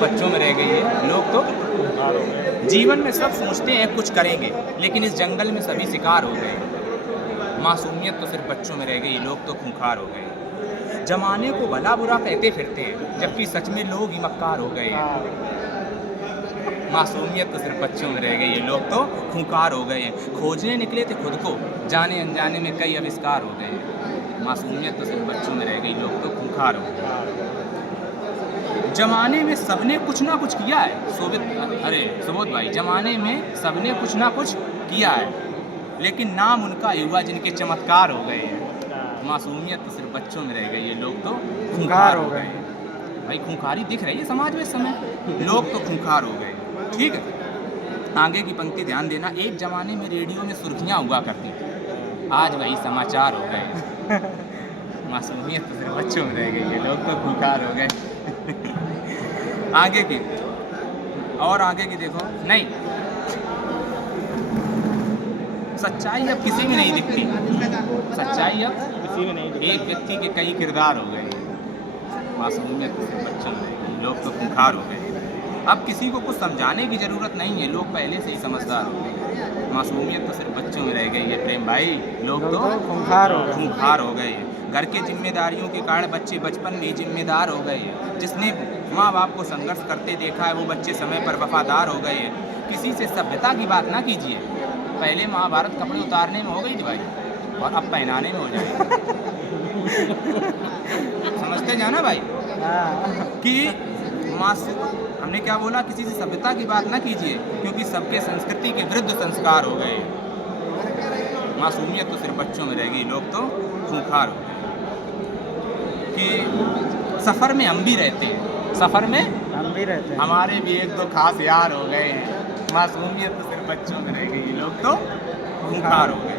बच्चों में रह गई है। लोग तो जीवन में सब सोचते हैं कुछ करेंगे, लेकिन इस जंगल में सभी शिकार हो गए। मासूमियत तो सिर्फ बच्चों में रह गई, लोग तो खूंखार हो गए। जमाने को भला बुरा कहते फिरते हैं, जबकि सच में लोग ही मक्कार हो गए हैं। मासूमियत तो सिर्फ बच्चों में रह गई है, लोग तो खूंखार हो गए हैं। खोजने निकले थे खुद को, जाने अनजाने में कई आविष्कार हो गए हैं। मासूमियत तो सिर्फ बच्चों में रह गई, लोग तो खूंखार हो गए। जमाने में सबने कुछ ना कुछ किया है सुबोध भाई, जमाने में सबने कुछ ना कुछ किया है, लेकिन नाम उनका युवा जिनके चमत्कार हो गए हैं। मासूमियत तो सिर्फ बच्चों में रह गई है, लोग तो खूंखार हो गए हैं। भाई खूंखारी दिख रही है समाज में इस समय, लोग तो खूंखार हो गए। ठीक है, आगे की पंक्ति ध्यान देना। एक जमाने में रेडियो में सुर्खियाँ हुआ करती थी, आज वही समाचार हो गए। मासूमियत तो सिर्फ बच्चों में रह गई है, लोग तो खूंखार हो गए। आगे की और आगे की देखो। नहीं, सच्चाई अब किसी में नहीं दिखती। सच्चाई अब किसी में नहीं दिखती। एक व्यक्ति के कई किरदार हो गए। मासूमियत तो सिर्फ बच्चों में रह गई, लोग तो खूंखार हो गए। अब किसी को कुछ समझाने की ज़रूरत नहीं है, लोग पहले से ही समझदार हो गए। मासूमियत तो सिर्फ बच्चों में रह गई है प्रेम भाई, लोग तो खूंखार हो गए। घर के जिम्मेदारियों के कारण बच्चे बचपन में ही जिम्मेदार हो गए हैं। जिसने माँ बाप को संघर्ष करते देखा है, वो बच्चे समय पर वफादार हो गए हैं। किसी से सभ्यता की बात ना कीजिए, पहले महाभारत कपड़े उतारने में हो गई थी भाई, और अब पहनाने में हो जाएगी। समझते जाना भाई कि हमने क्या बोला, किसी से सभ्यता की बात ना कीजिए, क्योंकि सबके संस्कृति के विरुद्ध संस्कार हो गए। मासूमियत तो सिर्फ बच्चों में रह गई, लोग तो खूंखार हो गए। कि सफ़र में हम भी रहते हैं, सफ़र में हम भी रहते हैं, हमारे भी एक दो खास यार हो गए हैं। मासूमियत तो सिर्फ बच्चों में रह गई, लोग तो खूंखार हो गए।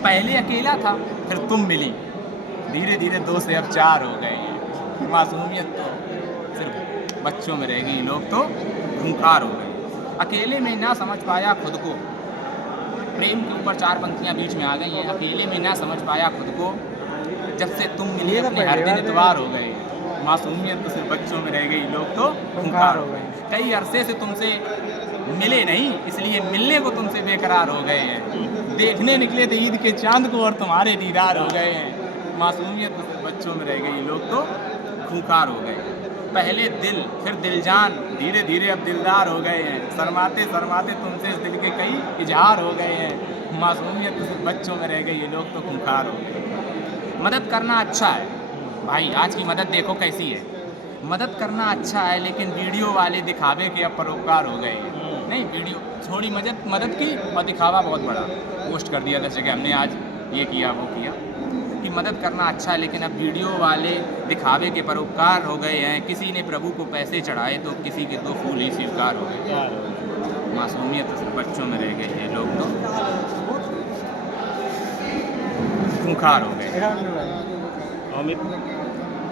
पहले अकेला था, फिर तुम मिली, धीरे धीरे दो से अब चार हो गए हैं। मासूमियत तो सिर्फ बच्चों में रह गई, लोग तो खूंखार हो गए। अकेले में ना समझ पाया खुद को, प्रेम के ऊपर चार पंक्तियाँ बीच में आ गई हैं। अकेले में ना समझ पाया खुद को, जब से तुम मिली अपने हर दिन इतवार हो गए। मासूमियत तो सिर्फ बच्चों में रह गई, लोग तो खूंखार हो गए। कई अरसे से तुमसे मिले नहीं, इसलिए मिलने को तुमसे बेकरार हो गए हैं। देखने निकले थे ईद के चांद को और तुम्हारे दीदार हो गए हैं। मासूमियत तो सिर्फ बच्चों में रह गई, लोग तो खूंखार हो गए। पहले दिल फिर दिलजान, धीरे धीरे अब दिलदार हो गए हैं। शर्माते शर्माते तुमसे इस दिल के कई इजहार हो गए हैं। मासूमियत तो सिर्फ बच्चों में रह गई, लोग तो खूंखार हो गए। मदद करना अच्छा है भाई, आज की मदद देखो कैसी है। मदद करना अच्छा है, लेकिन वीडियो वाले दिखावे के अब परोपकार हो गए हैं। नहीं, वीडियो थोड़ी मदद की और दिखावा बहुत बड़ा, पोस्ट कर दिया 10 जगह हमने आज ये किया वो किया। कि मदद करना अच्छा है, लेकिन अब वीडियो वाले दिखावे के परोपकार हो गए हैं। किसी ने प्रभु को पैसे चढ़ाए तो किसी के दो फूल ही स्वीकार हो गए। मासूमियत तो सिर्फ बच्चों में रह गई है, लोग तो खूंखार हो गए।